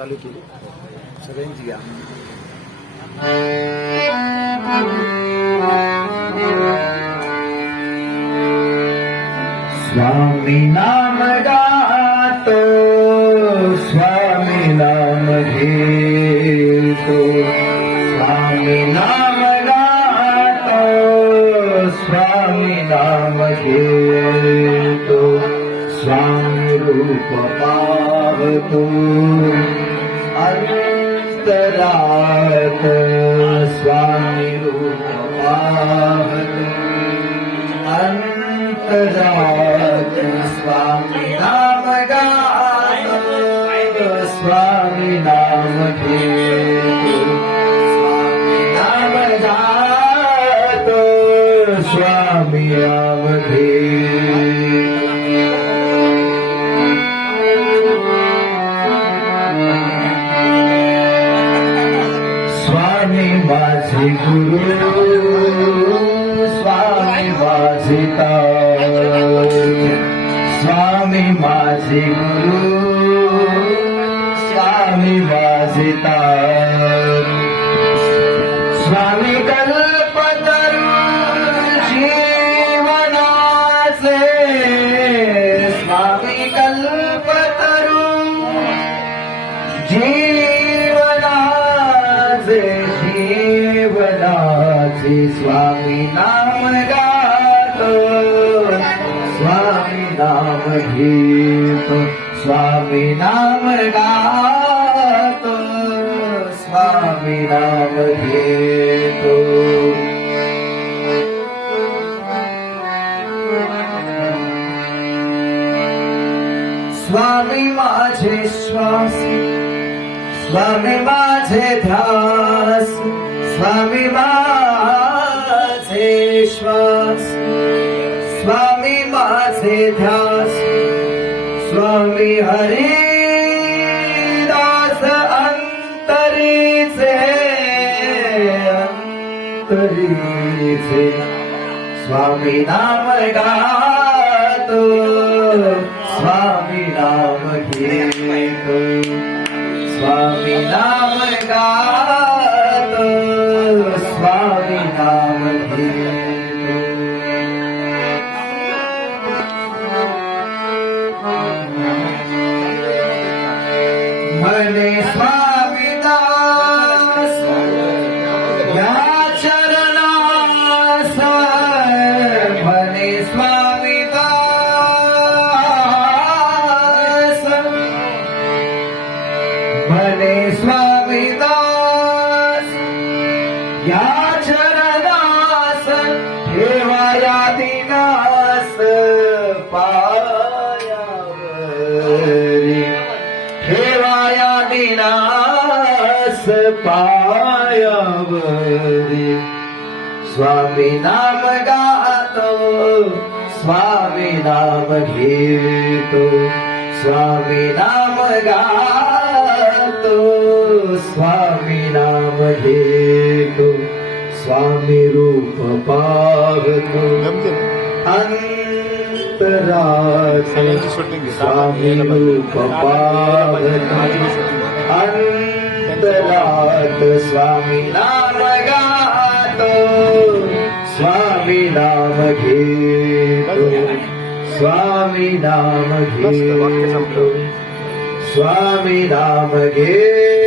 चालू केली सगळ्यांची घ्या. स्वामी नाम गातो, स्वामी नाम घेतो, स्वामी नाम गातो, स्वामी नाम घेतो, स्वामी रूप पावतो अंतरात, स्वामी रूप पावतो अंतरात, स्वामी नाम गातो, स्वामी नाम घेतो, स्वामी नाम गातो, स्वामी नाम घेतो. स्वामी माझे गुरु, स्वामी माझे ताज, स्वामी माझे गुरु, स्वामी माझे ताज, स्वामी कल्पतरू जीवनाचे, स्वामी कल्पतरू जीवनाचे, जीवनाचे, स्वामी नाम गातो, स्वामी नाम घेतो, स्वामी नाम गातो, स्वामी नाम घेतो. स्वामी माझे श्वास, स्वामी माझे ध्यास, स्वामी माझे श्वास, स्वामी माझे ध्यास, स्वामी हरिदास अंतरीचे, अंतरीचे, स्वामी नाम गातो, स्वामी नाम घेतो, स्वामी नाम गातो, स्वामी नाम घेतो. मने स्वामीदास या चरणास, मने स्वामीदास, मने स्वामीदास या चरणास, ठेवाया दिनास पायावरी, ठेवाया दिनास पायावरी, स्वामी नाम गातो, स्वामी नाम घेतो, स्वामी नाम गातो, स्वामी नाम घेतो, स्वामी रूप पावतो अंतरात, स्वामी रूप पावतो अंतरात, स्वामी नाम गातो, स्वामी नाम घेतो, स्वामी नाम घेतो, स्वामी नाम घेतो.